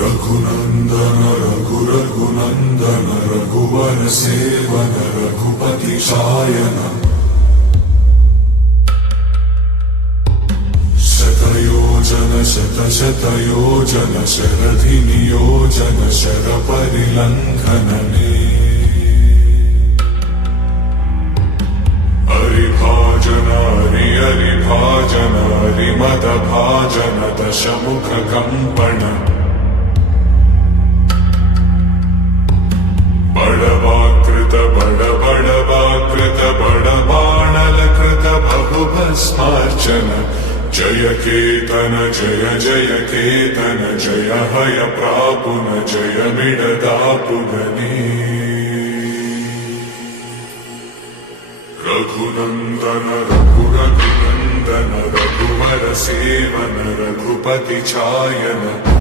रघुनंदन रघुनंदन रघुवर सेवन रघुपति शायन शतयोजन शतशतयोजन शरधि नियोजन शर परिलंघनने हरिभाजन हरिभाजन हरिमद भाजन दशमुख कंपन बड़वाकृत बड़वाकृत बड़बाणलकृत बहुभस्मार्चन जय केतन जय जय केतन जय हय प्रापुन जय मिडदापुगने रघुनंदन रघुनंदन रघुवर सेवन रघुपति चायन।